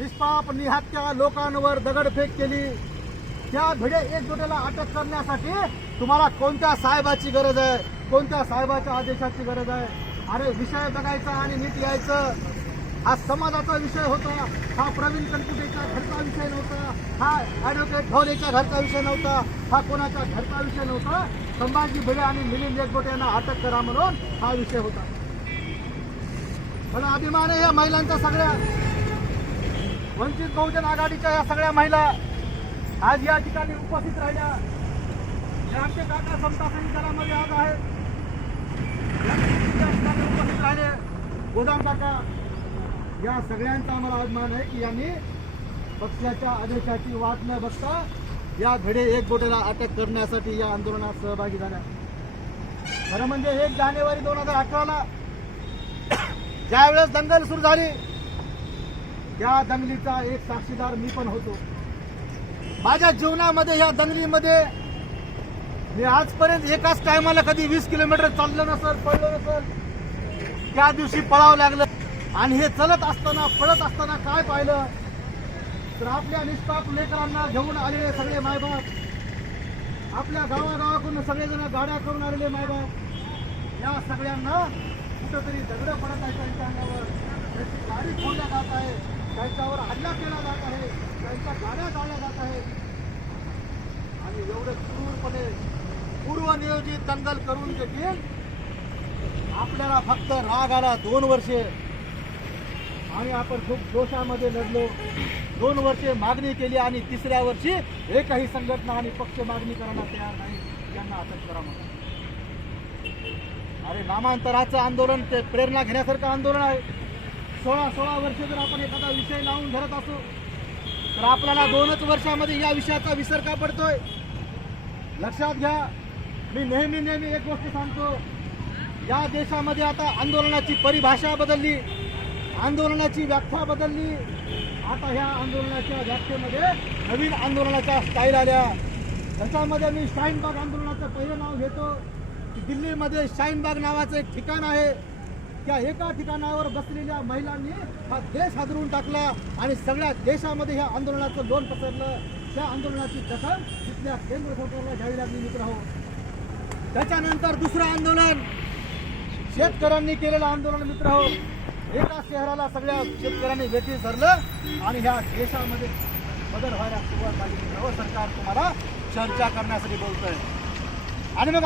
निष्पाप निहत्या लोकांवर दगडफेक केली. त्या भिडे एकजुटीला अटक करण्यासाठी तुम्हाला कोणत्या साहेबाची गरज आहे? कोणत्या साहेबाच्या आदेशाची गरज आहे? अरे विषय बघायचा आणि नीट यायचं. हा समाजाचा विषय होता. हा प्रवीण कनकुटेच्या घरचा विषय नव्हता. हा ऍडव्होकेट ढोलेच्या घरचा विषय नव्हता. हा कोणाच्या घरचा विषय नव्हता? संभाजी भिडे आणि मिलिंद एकबोटे यांना अटक करा म्हणून हा विषय होता. पण अभिमान आहे या महिलांचा सगळ्या वंचित बहुजन आघाडीच्या या सगळ्या महिला आज या ठिकाणी उपस्थित राहिल्या. हे आमचे काका समता दलामध्ये आज आहेत. ठिकाणी उपस्थित राहिले. गोदाम काका या सगळ्यांचा आम्हाला अभिमान आहे की यांनी पक्षाच्या आदेशाची वाट न बघता या घडे एक बोटेला अटक करण्यासाठी या आंदोलनात सहभागी झाल्या. खरं म्हणजे एक जानेवारी दोन हजार अठराला ज्यावेळेस दंगल सुरू झाली या दंगलीचा एक साक्षीदार मी पण होतो. माझ्या जीवनामध्ये ह्या दंगलीमध्ये मी आजपर्यंत एकाच टायमाला कधी वीस किलोमीटर चाललो नसल पडलो नसल. त्या दिवशी पळावं लागलं. आणि हे चलत असताना पळत असताना काय पाहिलं? तर आपल्या निष्पाप लेकरांना घेऊन आलेले सगळे मायबाप. आपल्या गावागावाकडून सगळेजण गाड्या करून आलेले मायबाप. या सगळ्यांना कुठंतरी दगडं पडत आहे त्यांच्या अंगावर त्याची गाडी फोडल्या जात आहे. त्यांच्यावर हल्ला केला जात आहे. त्यांच्या गाड्या जाळल्या जात आहेत. आणि एवढं क्रूरपणे पूर्वनियोजित दंगल करून देखील आपल्याला फक्त राग आला दोन वर्षे. आणि आपण खूप जोशामध्ये लढलो. दोन वर्षे मागणी केली आणि तिसऱ्या वर्षी एकही संघटना आणि पक्ष मागणी करायला तयार नाही यांना अटक करा म्हणून. अरे नामांतराचं आंदोलन ते प्रेरणा घेण्यासारखं आंदोलन आहे. सोळा सोळा वर्षे जर आपण एखादा विषय लावून धरत असू तर आपल्याला दोनच वर्षामध्ये या विषयाचा विसर का पडतोय? लक्षात घ्या. मी नेहमी नेहमी एक गोष्ट सांगतो. या देशामध्ये आता आंदोलनाची परिभाषा बदलली. आंदोलनाची व्याख्या बदलली. आता ह्या आंदोलनाच्या व्याख्येमध्ये नवीन आंदोलनाच्या स्टाईल आल्या. त्याच्यामध्ये मी शाहीनबाग आंदोलनाचं पहिलं नाव घेतो. दिल्लीमध्ये शाहीनबाग नावाचं एक ठिकाण आहे. त्या एका ठिकाणावर बसलेल्या महिलांनी हा देश हादरून टाकला आणि सगळ्या देशामध्ये ह्या आंदोलनाचं लोन पसरलं. त्या आंदोलनाची दखल तिथल्या केंद्र सरकारला घ्यावी लागली मित्र हो. त्याच्यानंतर दुसरं आंदोलन. शेतकऱ्यांनी केलेलं आंदोलन मित्र हो. एका शहराला सगळ्या शेतकऱ्यांनी व्यतीत धरलं आणि ह्या देशामध्ये बदल व्हायला सुरुवात झाली. हो सरकार तुम्हाला चर्चा करण्यासाठी बोलतोय. आणि मग